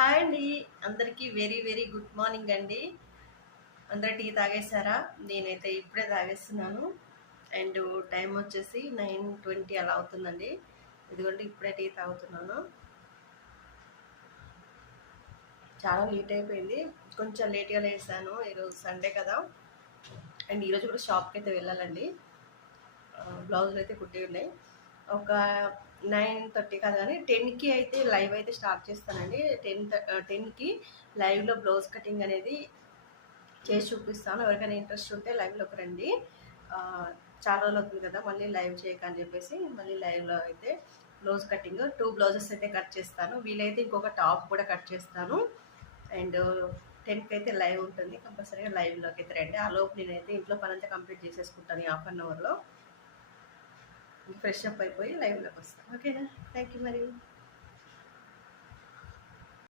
Hi అండి. అందరికీ very very good morning అండి. అందరు టీ తాగేసారా? నేనైతే ఇప్పుడే తాగేస్తున్నాను. అండ్ టైం వచ్చేసి 9:20 అలా అవుతుందండి. ఇదిగోండి ఇప్పుడే టీ తాగుతున్నాను. చాలా లేట్ అయిపోయింది. కొంచెం లేట్గా లేసాను. ఈరోజు సండే కదా. అండ్ ఈరోజు కూడా షాప్కి అయితే వెళ్ళాలండి. బ్లౌజులు అయితే కుట్టి ఉన్నాయి. ఒక 9:30 కాదు కానీ 10కి అయితే లైవ్ అయితే స్టార్ట్ చేస్తానండి. 10కి లైవ్లో బ్లౌజ్ కటింగ్ అనేది చేసి చూపిస్తాను. ఎవరికైనా ఇంట్రెస్ట్ ఉంటే లైవ్లోకి రండి. చాలా రోజులు అవుతుంది కదా, మళ్ళీ లైవ్ చేయకని చెప్పేసి మళ్ళీ లైవ్లో అయితే బ్లౌజ్ కటింగ్ 2 బ్లౌజెస్ అయితే కట్ చేస్తాను. వీలైతే ఇంకొక టాప్ కూడా కట్ చేస్తాను. అండ్ 10కి అయితే లైవ్ ఉంటుంది. కంపల్సరీగా లైవ్లోకి అయితే రండి. ఆ లోపు నేనైతే ఇంట్లో పనంతా కంప్లీట్ చేసేసుకుంటాను ఈ హాఫ్ అన్ అవర్లో. ఫ్రెష్ అప్ అయిపోయి లైవ్లోకి వస్తాను. ఓకేనా? థ్యాంక్ యూ మరి.